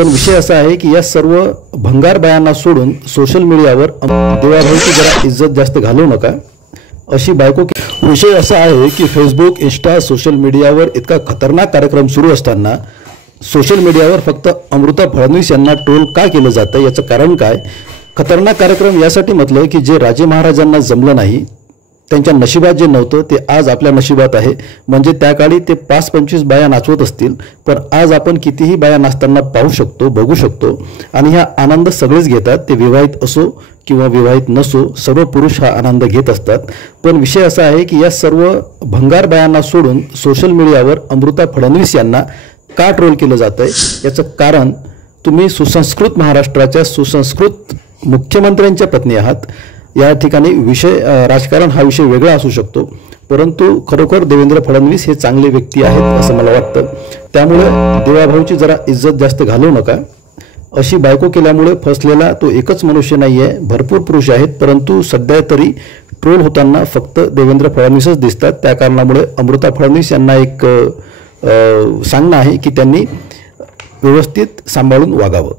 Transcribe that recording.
पण विषय असा आहे की या सर्व भंगार बायांना सोडून सोशल मीडियावर देवाभाऊची जरा इज्जत जास्त घालवू नका अशी बायको। विषय असा आहे की फेसबुक, इंस्टा, सोशल मीडियावर इतका खतरनाक कार्यक्रम सुरू असताना सोशल मीडियावर फक्त अमृता फडणवीस यांना ट्रोल का केलं जातं, याचं कारण काय? खतरनाक कार्यक्रम यासाठी म्हटलं की जे राजे महाराजांना जमलं नाही, त्यांच्या नशिबात जे नव्हतं ते आज आपल्या नशिबात आहे। म्हणजे त्या काळी ते 5-25 बाया नाचवत असतील, पण आज आपण कितीही बाया नाचताना पाहू शकतो, बघू शकतो आणि हा आनंद सगळेच घेतात। ते विवाहित असो किंवा विवाहित नसो, सर्व पुरुष हा आनंद घेत असतात। पण विषय असा आहे की या सर्व भंगार बायांना सोडून सोशल मीडियावर अमृता फडणवीस यांना का ट्रोल केलं जातंय, याचं कारण तुम्ही सुसंस्कृत महाराष्ट्राच्या सुसंस्कृत मुख्यमंत्र्यांच्या पत्नी आहात। या ठिकाणी विषय राजकारण हा विषय वेगळा असू शकतो, परंतु खरोखर देवेंद्र फडणवीस हे चांगले व्यक्ती आहेत असं मला वाटतं। त्यामुळे देवाभाऊची जरा इज्जत जास्त घालवू नका अशी बायको केल्यामुळे फसलेला तो एकच मनुष्य नाही आहे, भरपूर पुरुष आहेत, परंतु सध्या तरी ट्रोल होताना फक्त देवेंद्र फडणवीसच दिसतात। त्या कारणामुळे अमृता फडणवीस यांना एक सांगणं आहे की त्यांनी व्यवस्थित सांभाळून वागावं।